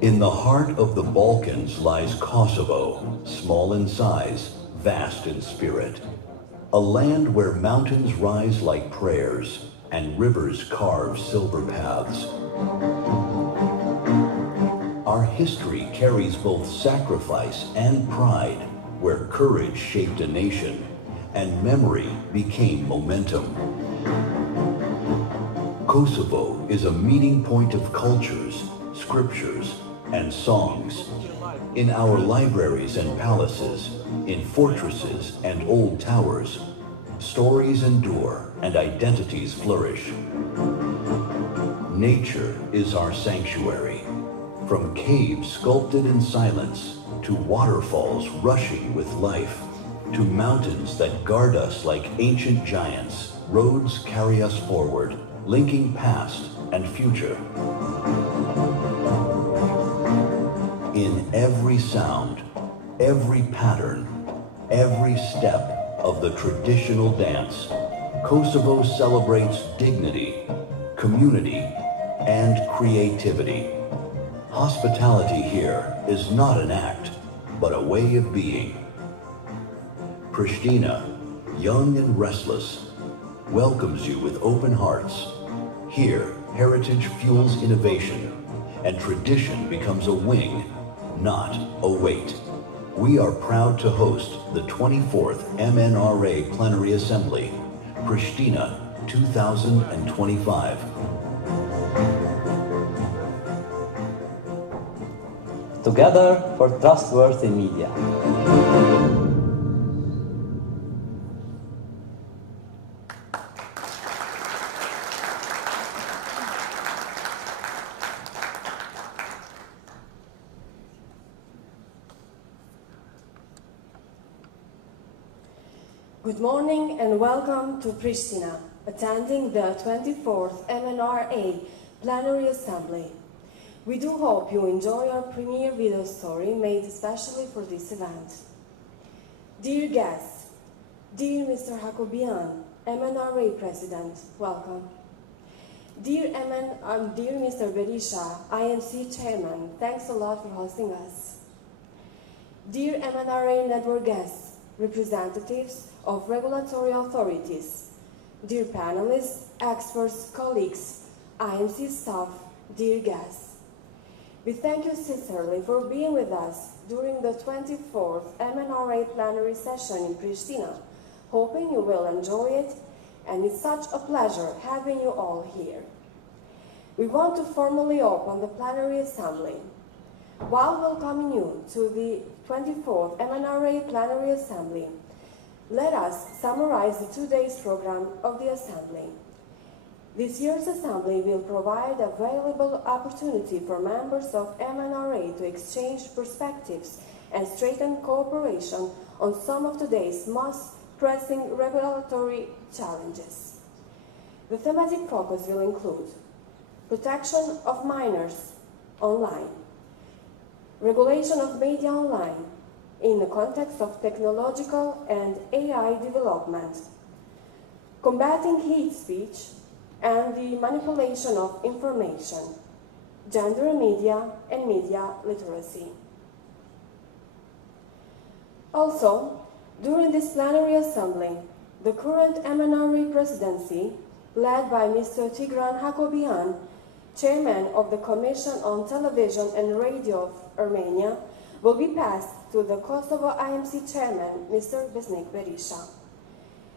In the heart of the Balkans lies Kosovo, small in size, vast in spirit. A land where mountains rise like prayers and rivers carve silver paths. Our history carries both sacrifice and pride, where courage shaped a nation and memory became momentum. Kosovo is a meeting point of cultures, scriptures, and songs. In our libraries and palaces, in fortresses and old towers, stories endure and identities flourish. Nature is our sanctuary, from caves sculpted in silence to waterfalls rushing with life, to mountains that guard us like ancient giants. Roads carry us forward, linking past and future. In every sound, every pattern, every step of the traditional dance, Kosovo celebrates dignity, community, and creativity. Hospitality here is not an act, but a way of being. Pristina, young and restless, welcomes you with open hearts. Here, heritage fuels innovation, and tradition becomes a wing, not a weight. We are proud to host the 24th MNRA Plenary Assembly, Pristina 2025. Together for trustworthy media. Good morning and welcome to Pristina, attending the 24th MNRA Plenary Assembly. We do hope you enjoy our premiere video story made especially for this event. Dear guests, dear Mr. Hakobian, MNRA President, welcome. Dear Mr. Berisha, IMC Chairman, thanks a lot for hosting us. Dear MNRA Network guests, representatives of regulatory authorities, dear panelists, experts, colleagues, IMC staff, dear guests. We thank you sincerely for being with us during the 24th MNRA plenary session in Pristina, hoping you will enjoy it, and it's such a pleasure having you all here. We want to formally open the plenary assembly. While welcoming you to the 24th MNRA plenary assembly, let us summarize the 2 days program of the assembly. This year's assembly will provide a valuable opportunity for members of MNRA to exchange perspectives and strengthen cooperation on some of today's most pressing regulatory challenges. The thematic focus will include protection of minors online, regulation of media online in the context of technological and AI development, combating hate speech and the manipulation of information, gender media and media literacy. Also, during this plenary assembly, the current MNRA presidency, led by Mr. Tigran Hakobian, Chairman of the Commission on Television and Radio of Armenia, will be passed to the Kosovo IMC Chairman, Mr. Besnik Berisha.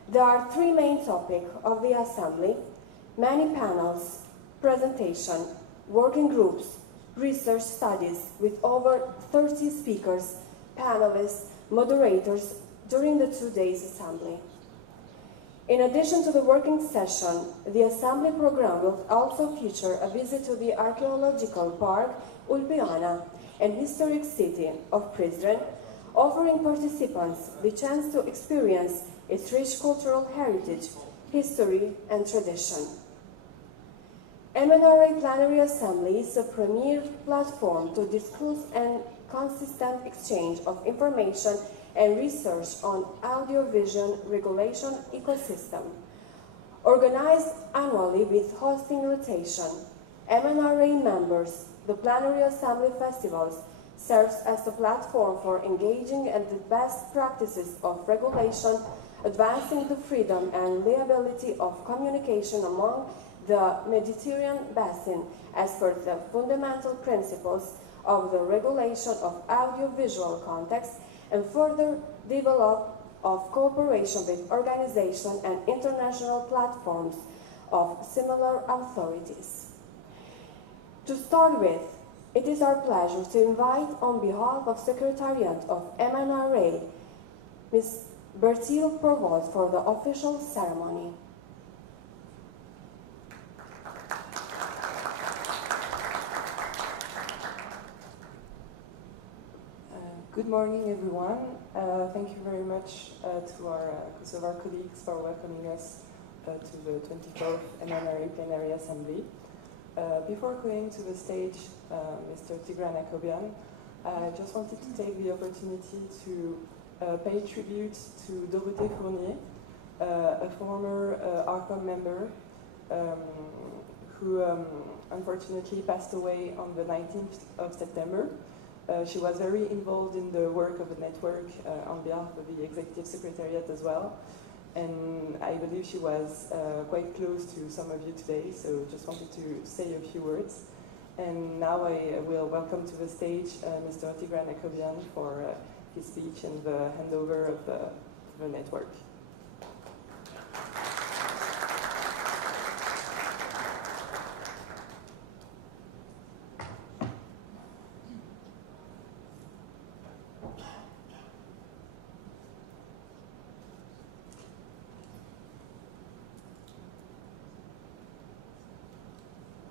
There are three main topics of the assembly: many panels, presentation, working groups, research studies with over 30 speakers, panelists, moderators during the 2 days assembly. In addition to the working session, the assembly program will also feature a visit to the archaeological park Ulpiana and historic city of Prizren, offering participants the chance to experience its rich cultural heritage, history, and tradition. MNRA Plenary Assembly is a premier platform to discuss and consistent exchange of information and research on audiovisual regulation ecosystem. Organized annually with hosting rotation, MNRA members the Plenary Assembly Festivals serves as a platform for engaging in the best practices of regulation, advancing the freedom and liability of communication among the Mediterranean Basin as per the fundamental principles of the regulation of audiovisual context and further develop of cooperation with organizations and international platforms of similar authorities. To start with, it is our pleasure to invite on behalf of Secretariat of MNRA, Ms. Bertil Provost for the official ceremony. Good morning, everyone. Thank you very much to our Kosovar colleagues for welcoming us to the 24th MNRA Plenary Assembly. Before going to the stage, Mr. Tigran Akobian, I just wanted to take the opportunity to pay tribute to Dorothée Fournier, a former ARCOM member who unfortunately passed away on the 19th of September. She was very involved in the work of the network on behalf of the Executive Secretariat as well. And I believe she was quite close to some of you today, so just wanted to say a few words. And now I will welcome to the stage Mr. Tigran Akobian for his speech and the handover of the network.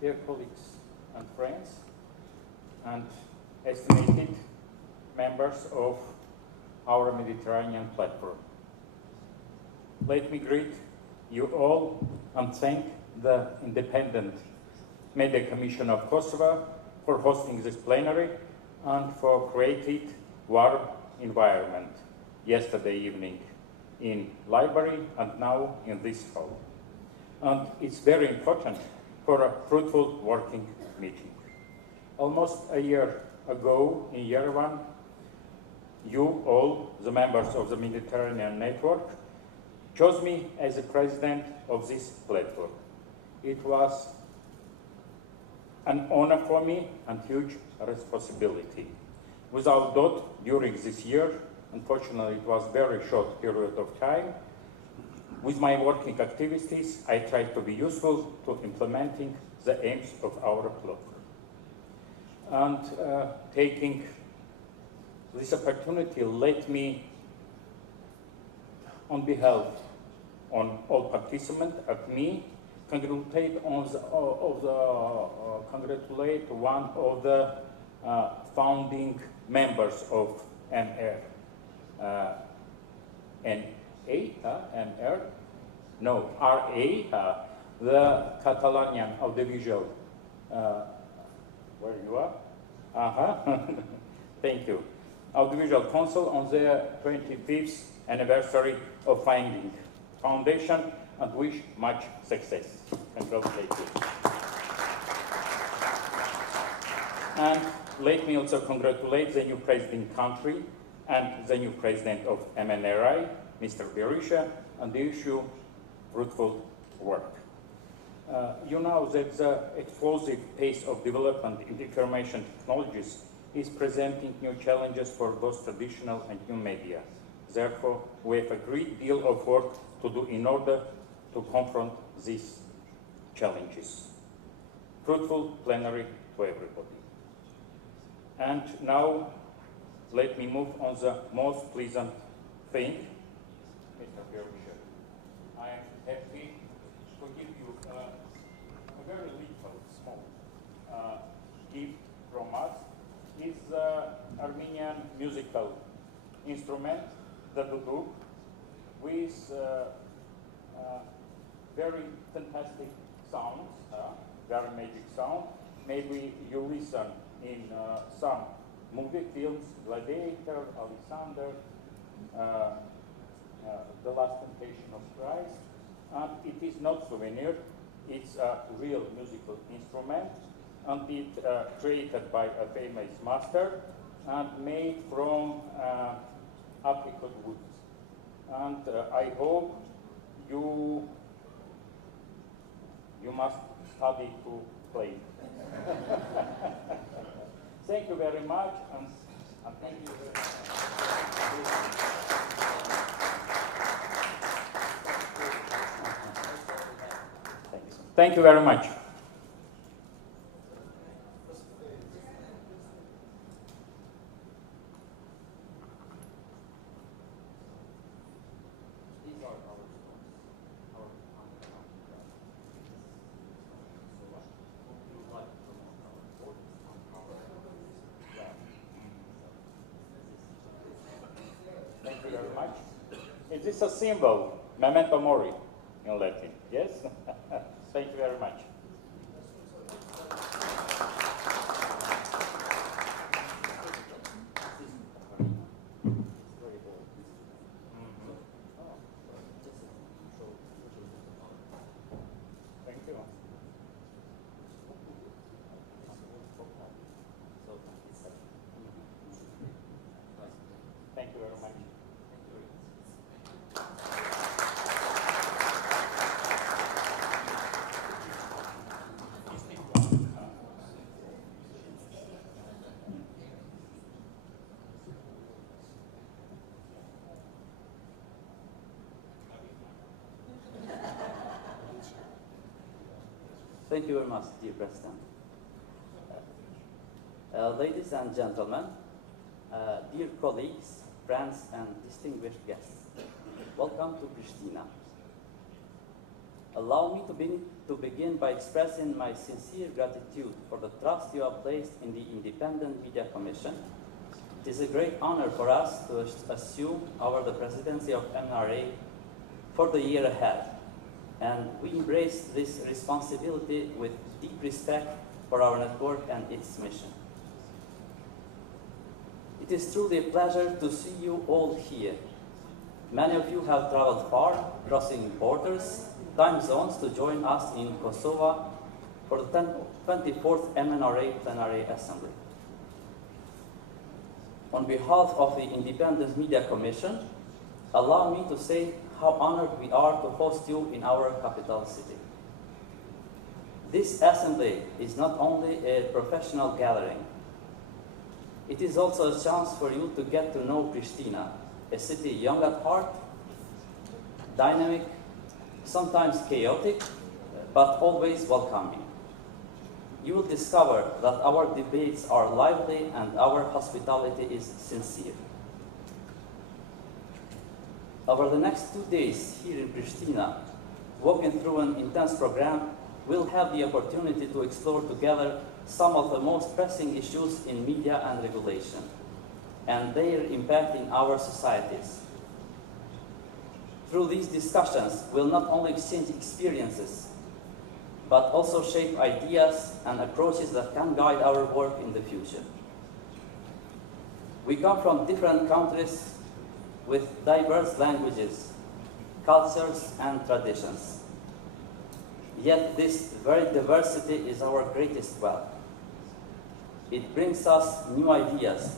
Dear colleagues and friends, and estimated members of our Mediterranean platform, let me greet you all and thank the Independent Media Commission of Kosovo for hosting this plenary and for creating warm environment yesterday evening in library and now in this hall. And it's very important for a fruitful working meeting. Almost a year ago in Yerevan, you all, the members of the Mediterranean Network, chose me as the president of this platform. It was an honor for me and huge responsibility. Without doubt, during this year, unfortunately it was a very short period of time, with my working activities, I tried to be useful to implementing the aims of our platform. And taking this opportunity, let me, on behalf on all participants and me, congratulate one of the founding members of RA, the Catalanian audiovisual, where you are? Thank you. Audiovisual Council on their 25th anniversary of foundation, and wish much success. Congratulations. And let me also congratulate the new president country and the new president of MNRA, Mr. Berisha, and the issue fruitful work. You know that the explosive pace of development in information technologies is presenting new challenges for both traditional and new media. Therefore, we have a great deal of work to do in order to confront these challenges. Fruitful plenary to everybody. And now, let me move on the most pleasant thing. Mr. Berisha, I am happy to give you a very little, small gift from us. Is the Armenian musical instrument, the duduk, with very fantastic sounds, very magic sound. Maybe you listen in some movie films, Gladiator, Alexander, The Last Temptation of Christ, and it is not souvenir, it's a real musical instrument, and it created by a famous master and made from apricot wood. And I hope you must study to play. Thank you very much, and thank you very much. Thank you very much. Thank you very much. Is this a symbol? Memento mori in Latin, yes? Thank you very much. Thank you. Thank you very much. Thank you very much, dear President. Ladies and gentlemen, dear colleagues, friends, and distinguished guests, welcome to Pristina. Allow me to begin by expressing my sincere gratitude for the trust you have placed in the Independent Media Commission. It is a great honor for us to assume the presidency of MNRA for the year ahead, and we embrace this responsibility with deep respect for our network and its mission. It is truly a pleasure to see you all here. Many of you have traveled far, crossing borders, time zones to join us in Kosovo for the 24th MNRA Plenary Assembly. On behalf of the Independent Media Commission, allow me to say how honored we are to host you in our capital city. This assembly is not only a professional gathering, it is also a chance for you to get to know Pristina, a city young at heart, dynamic, sometimes chaotic, but always welcoming. You will discover that our debates are lively and our hospitality is sincere. Over the next 2 days here in Pristina, walking through an intense program, we'll have the opportunity to explore together some of the most pressing issues in media and regulation, and their impact in our societies. Through these discussions, we'll not only exchange experiences, but also shape ideas and approaches that can guide our work in the future. We come from different countries with diverse languages, cultures, and traditions. Yet this very diversity is our greatest wealth. It brings us new ideas,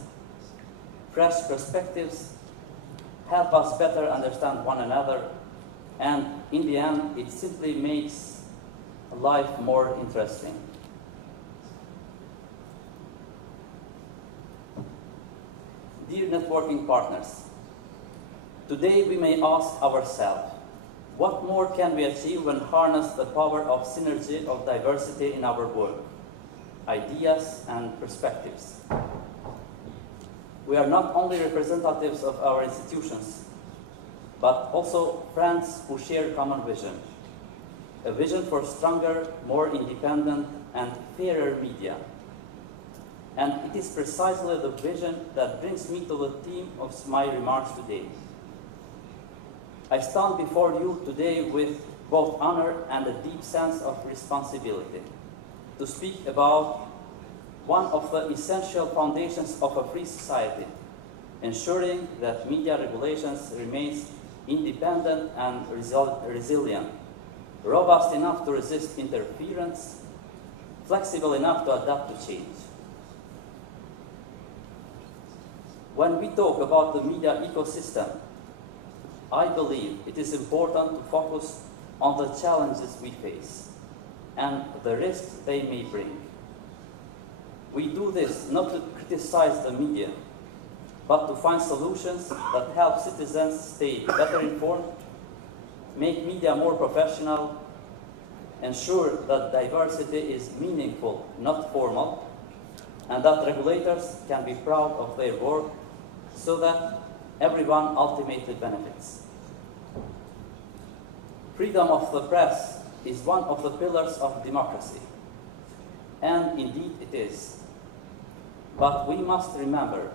fresh perspectives, help us better understand one another, and in the end, it simply makes life more interesting. Dear networking partners, today we may ask ourselves, what more can we achieve when harness the power of synergy of diversity in our work, ideas and perspectives? We are not only representatives of our institutions, but also friends who share common vision, a vision for stronger, more independent and fairer media. And it is precisely the vision that brings me to the theme of my remarks today. I stand before you today with both honor and a deep sense of responsibility to speak about one of the essential foundations of a free society, ensuring that media regulations remains independent and resilient, robust enough to resist interference, flexible enough to adapt to change. When we talk about the media ecosystem, I believe it is important to focus on the challenges we face and the risks they may bring. We do this not to criticize the media, but to find solutions that help citizens stay better informed, make media more professional, ensure that diversity is meaningful, not formal, and that regulators can be proud of their work so that everyone ultimately benefits. Freedom of the press is one of the pillars of democracy, and indeed it is. But we must remember,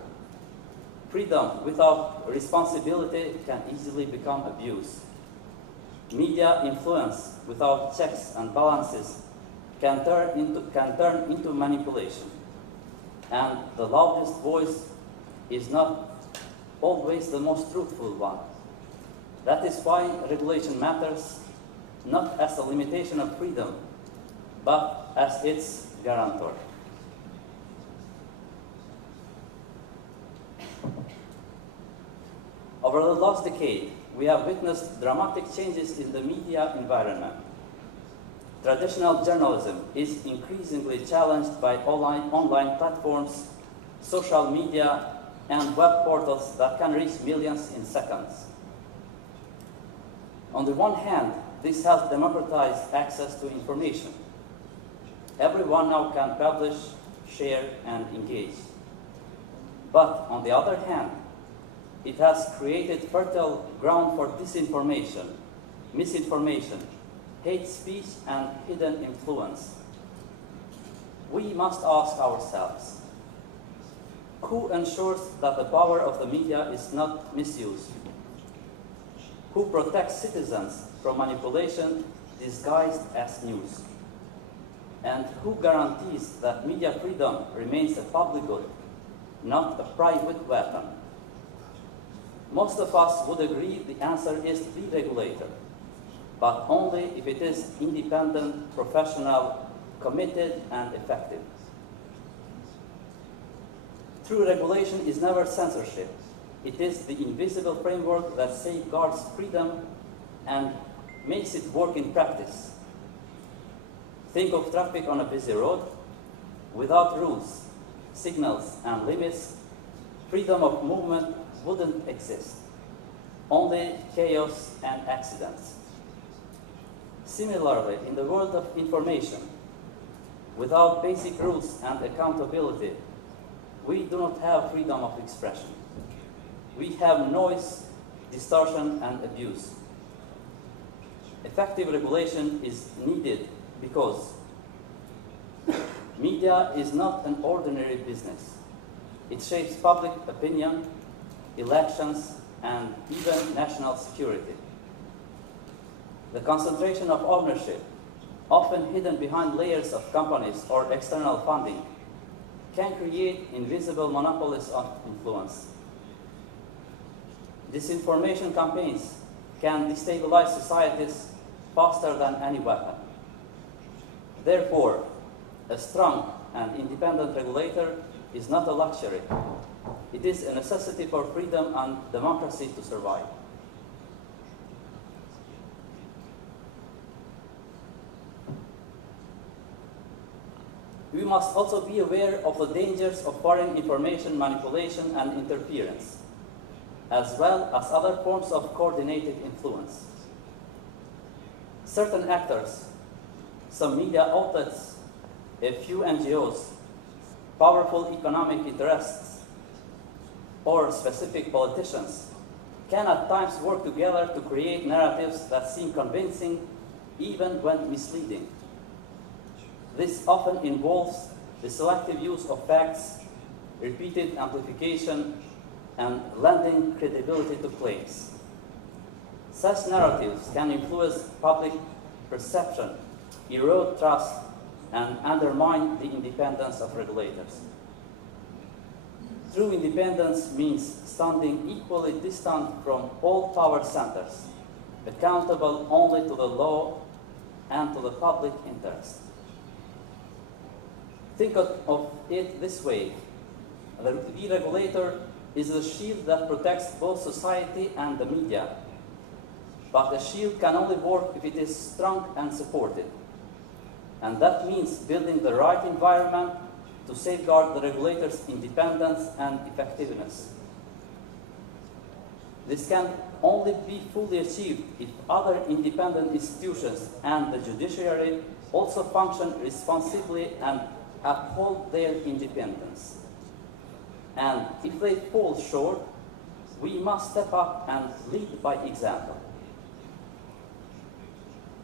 freedom without responsibility can easily become abuse. Media influence without checks and balances can turn into manipulation. And the loudest voice is not always the most truthful one. That is why regulation matters, not as a limitation of freedom, but as its guarantor. Over the last decade, we have witnessed dramatic changes in the media environment. Traditional journalism is increasingly challenged by online platforms, social media, and web portals that can reach millions in seconds. On the one hand, this has democratized access to information. Everyone now can publish, share, and engage. But on the other hand, it has created fertile ground for disinformation, misinformation, hate speech, and hidden influence. We must ask ourselves, who ensures that the power of the media is not misused? Who protects citizens from manipulation disguised as news? And who guarantees that media freedom remains a public good, not a private weapon? Most of us would agree the answer is the regulator, but only if it is independent, professional, committed, and effective. True regulation is never censorship. It is the invisible framework that safeguards freedom and makes it work in practice. Think of traffic on a busy road. Without rules, signals, and limits, freedom of movement wouldn't exist. Only chaos and accidents. Similarly, in the world of information, without basic rules and accountability, we do not have freedom of expression. We have noise, distortion, and abuse. Effective regulation is needed because media is not an ordinary business. It shapes public opinion, elections, and even national security. The concentration of ownership, often hidden behind layers of companies or external funding, can create invisible monopolies of influence. Disinformation campaigns can destabilize societies faster than any weapon. Therefore, a strong and independent regulator is not a luxury. It is a necessity for freedom and democracy to survive. We must also be aware of the dangers of foreign information manipulation and interference, as well as other forms of coordinated influence. Certain actors, some media outlets, a few NGOs, powerful economic interests, or specific politicians can at times work together to create narratives that seem convincing even when misleading. This often involves the selective use of facts, repeated amplification, and lending credibility to claims. Such narratives can influence public perception, erode trust, and undermine the independence of regulators. True independence means standing equally distant from all power centers, accountable only to the law and to the public interest. Think of it this way. The regulator is the shield that protects both society and the media. But the shield can only work if it is strong and supported. And that means building the right environment to safeguard the regulator's independence and effectiveness. This can only be fully achieved if other independent institutions and the judiciary also function responsibly and uphold their independence. And if they fall short, we must step up and lead by example.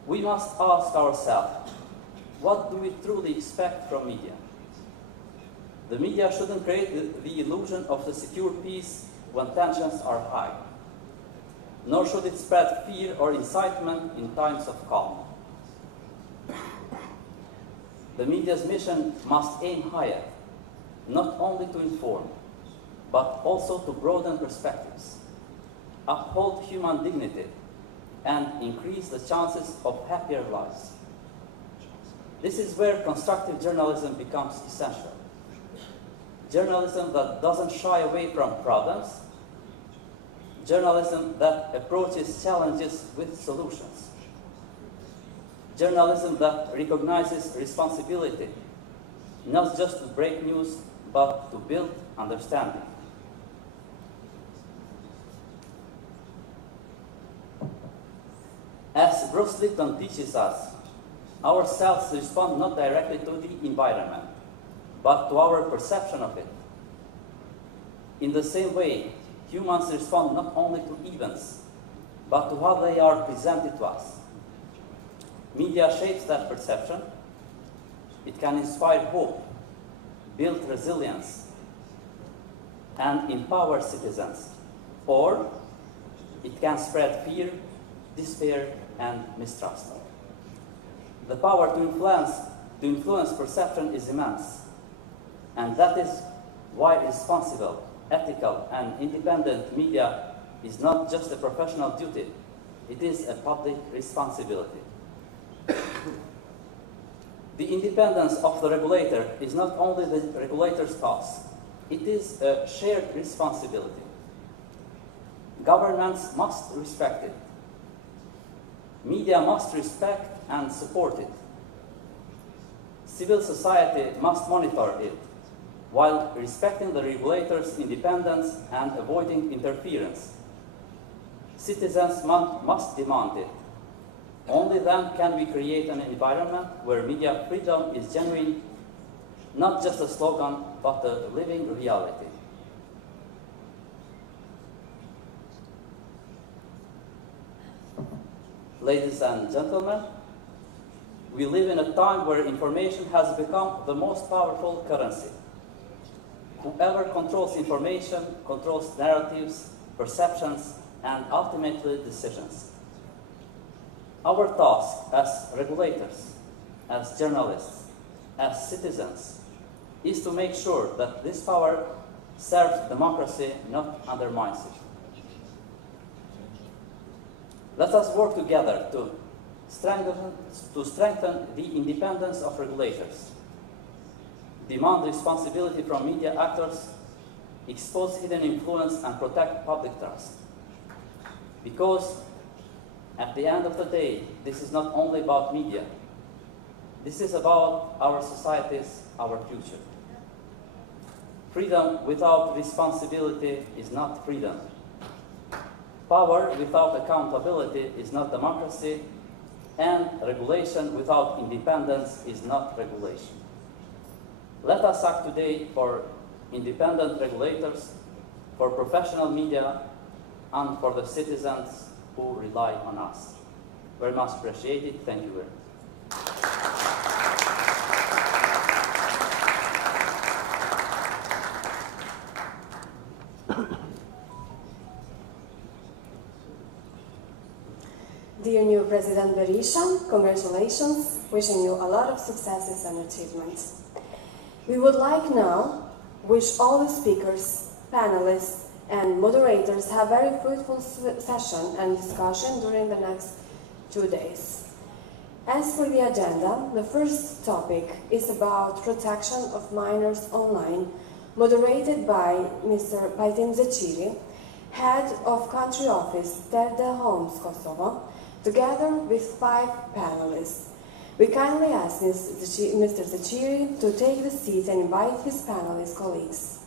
We must ask ourselves, what do we truly expect from media? The media shouldn't create the illusion of the secure peace when tensions are high, nor should it spread fear or incitement in times of calm. The media's mission must aim higher, not only to inform, but also to broaden perspectives, uphold human dignity, and increase the chances of happier lives. This is where constructive journalism becomes essential. Journalism that doesn't shy away from problems, journalism that approaches challenges with solutions, journalism that recognizes responsibility, not just to break news, but to build understanding. As Bruce Lipton teaches us, our cells respond not directly to the environment, but to our perception of it. In the same way, humans respond not only to events, but to how they are presented to us. Media shapes that perception. It can inspire hope, build resilience, and empower citizens. Or it can spread fear, despair, and mistrust. The power to influence perception is immense. And that is why responsible, ethical, and independent media is not just a professional duty, it is a public responsibility. The independence of the regulator is not only the regulator's task, it is a shared responsibility. Governments must respect it. Media must respect and support it. Civil society must monitor it, while respecting the regulator's independence and avoiding interference. Citizens must demand it. Only then can we create an environment where media freedom is genuine, not just a slogan, but a living reality. Ladies and gentlemen, we live in a time where information has become the most powerful currency. Whoever controls information controls narratives, perceptions, and ultimately decisions. Our task as regulators, as journalists, as citizens, is to make sure that this power serves democracy, not undermines it. Let us work together to strengthen the independence of regulators, demand responsibility from media actors, expose hidden influence, and protect public trust. Because at the end of the day, this is not only about media. This is about our societies, our future. Freedom without responsibility is not freedom. Power without accountability is not democracy, and regulation without independence is not regulation. Let us act today for independent regulators, for professional media, and for the citizens who rely on us. Very much appreciated. Thank you very much. Dear new President Berisha, congratulations, wishing you a lot of successes and achievements. We would like now wish all the speakers, panelists, and moderators have very fruitful session and discussion during the next 2 days. As for the agenda, the first topic is about protection of minors online, moderated by Mr. Pajtim Zeciri, Head of Country Office, Terda Homes Kosovo, together with 5 panelists. We kindly ask Mr. Zeciri to take the seat and invite his panelist colleagues.